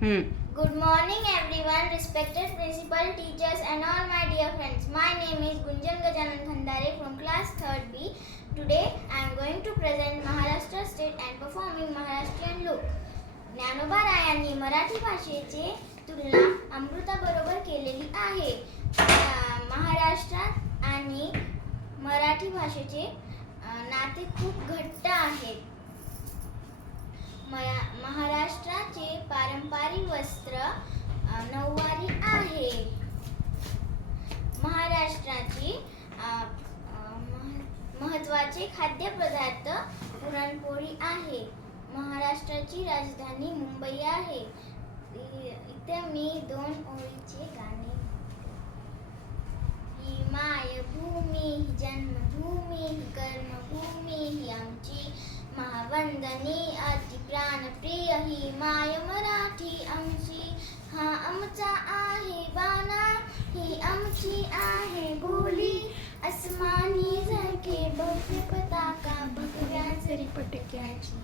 Good morning everyone, respected principal, teachers and all my dear friends. My name is Gunjan Gajanan Khandare from class 3rd B. Today I am going to present Maharashtra state and performing Maharashtrian look. Dnyanoba रायांनी Marathi भाषेची तुलना अमृताबरोबर केलेली आहे. महाराष्ट्रात आणि मराठी भाषेचे नाते खूप घट्ट आहे. महाराष्ट्राचे पारंपरिक वस्त्र नऊवारी आहे. महाराष्ट्राची महत्त्वाचे खाद्यपदार्थ पुरणपोळी आहे. महाराष्ट्राची राजधानी मुंबई आहे. इथे मी 2 ओळीचे गाणे ही मायभूमी ही जन्मभूमी ही कर्मभूमी ही आमची महावंदनी अति प्राणप्रिय ही माय मराठी आमची. हा आमचा आहे बाणा ही आमची आहे बोली. अस्मानी झळके भव्य पताका भगव्या जरी पटक्याची.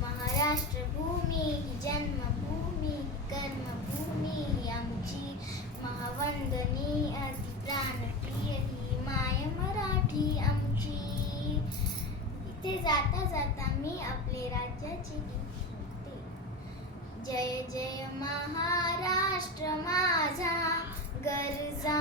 महाराष्ट्र भूमी ही जन्मभूमी ही कर्मभूमी ही आमची महावंदनी अति प्राणप्रिय ही माय मराठी आमची. इथे जाता जाता मी आपले राज्याचे गीत म्हणते. जय जय महाराष्ट्र माझा, गरजा